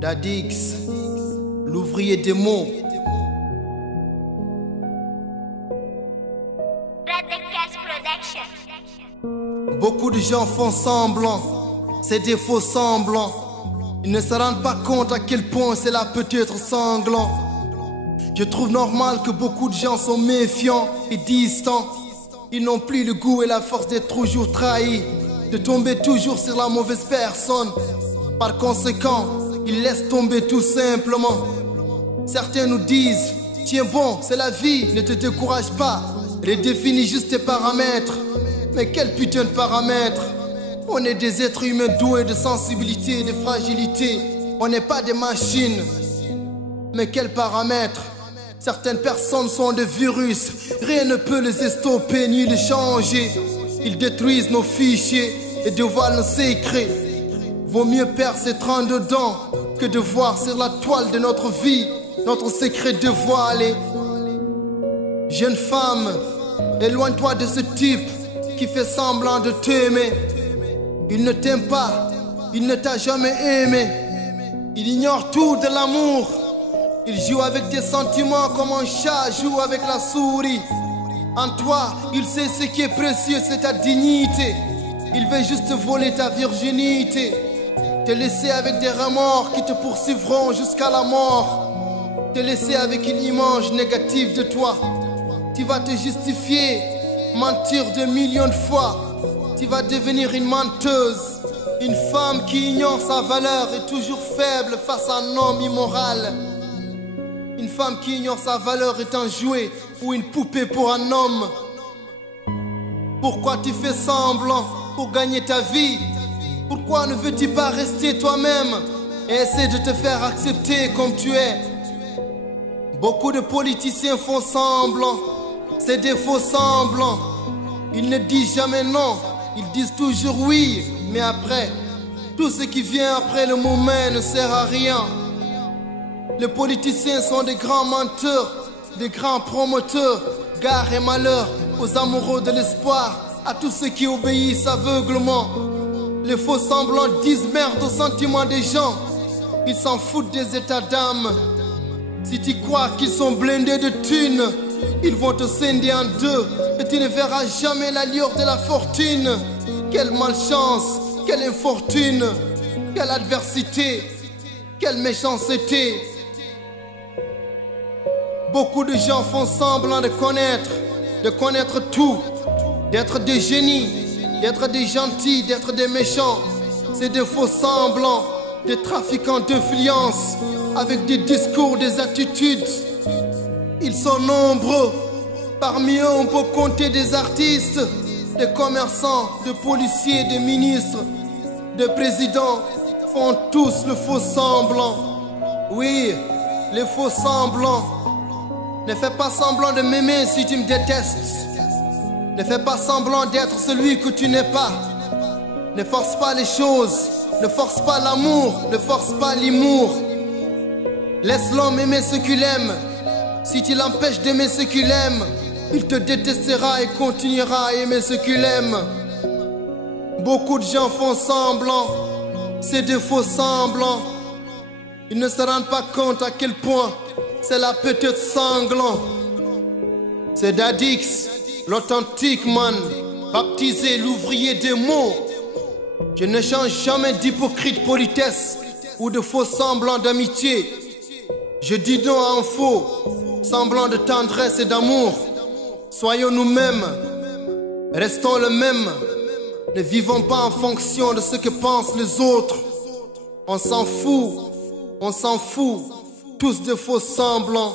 Dadix, l'ouvrier des mots. Beaucoup de gens font semblant, c'est des faux semblants. Ils ne se rendent pas compte à quel point cela peut être sanglant. Je trouve normal que beaucoup de gens sont méfiants et distants. Ils n'ont plus le goût et la force d'être toujours trahis, de tomber toujours sur la mauvaise personne. Par conséquent, ils laissent tomber tout simplement. Certains nous disent, tiens bon, c'est la vie, ne te décourage pas, redéfinis juste tes paramètres. Mais quel putain de paramètres? On est des êtres humains doués de sensibilité et de fragilité. On n'est pas des machines. Mais quels paramètres? Certaines personnes sont des virus. Rien ne peut les stopper ni les changer. Ils détruisent nos fichiers et dévoilent nos secrets. Vaut mieux perdre ses 32 dents que de voir sur la toile de notre vie notre secret dévoilé. Jeune femme, éloigne-toi de ce type qui fait semblant de t'aimer. Il ne t'aime pas, il ne t'a jamais aimé. Il ignore tout de l'amour. Il joue avec tes sentiments comme un chat joue avec la souris. En toi, il sait ce qui est précieux, c'est ta dignité. Il veut juste voler ta virginité, te laisser avec des remords qui te poursuivront jusqu'à la mort. Te laisser avec une image négative de toi. Tu vas te justifier, mentir de millions de fois. Tu vas devenir une menteuse. Une femme qui ignore sa valeur est toujours faible face à un homme immoral. Une femme qui ignore sa valeur est un jouet ou une poupée pour un homme. Pourquoi tu fais semblant pour gagner ta vie? Pourquoi ne veux-tu pas rester toi-même et essayer de te faire accepter comme tu es? Beaucoup de politiciens font semblant, c'est des faux semblants. Ils ne disent jamais non, ils disent toujours oui, mais après, tout ce qui vient après le moment ne sert à rien. Les politiciens sont des grands menteurs, des grands promoteurs, gare et malheur aux amoureux de l'espoir, à tous ceux qui obéissent aveuglement. Les faux semblants disent merde aux sentiments des gens, ils s'en foutent des états d'âme. Si tu crois qu'ils sont blindés de thunes, ils vont te scinder en deux et tu ne verras jamais la lueur de la fortune. Quelle malchance, quelle infortune, quelle adversité, quelle méchanceté. Beaucoup de gens font semblant de connaître tout, d'être des génies, d'être des gentils, d'être des méchants. C'est des faux semblants, des trafiquants d'influence, avec des discours, des attitudes. Ils sont nombreux. Parmi eux, on peut compter des artistes, des commerçants, des policiers, des ministres, des présidents. Font tous le faux semblant. Oui, les faux semblants. Ne fais pas semblant de m'aimer si tu me détestes. Ne fais pas semblant d'être celui que tu n'es pas. Ne force pas les choses. Ne force pas l'amour. Ne force pas l'humour. Laisse l'homme aimer ce qu'il aime. Si tu l'empêches d'aimer ce qu'il aime, il te détestera et continuera à aimer ce qu'il aime. Beaucoup de gens font semblant. C'est des faux semblants. Ils ne se rendent pas compte à quel point c'est la peut-être sanglant. C'est Dadix, l'authentique man, baptisé l'ouvrier des mots. Je ne change jamais d'hypocrite politesse ou de faux semblants d'amitié. Je dis non à un faux semblant de tendresse et d'amour. Soyons nous-mêmes, restons le même. Ne vivons pas en fonction de ce que pensent les autres. On s'en fout, tous de faux semblants.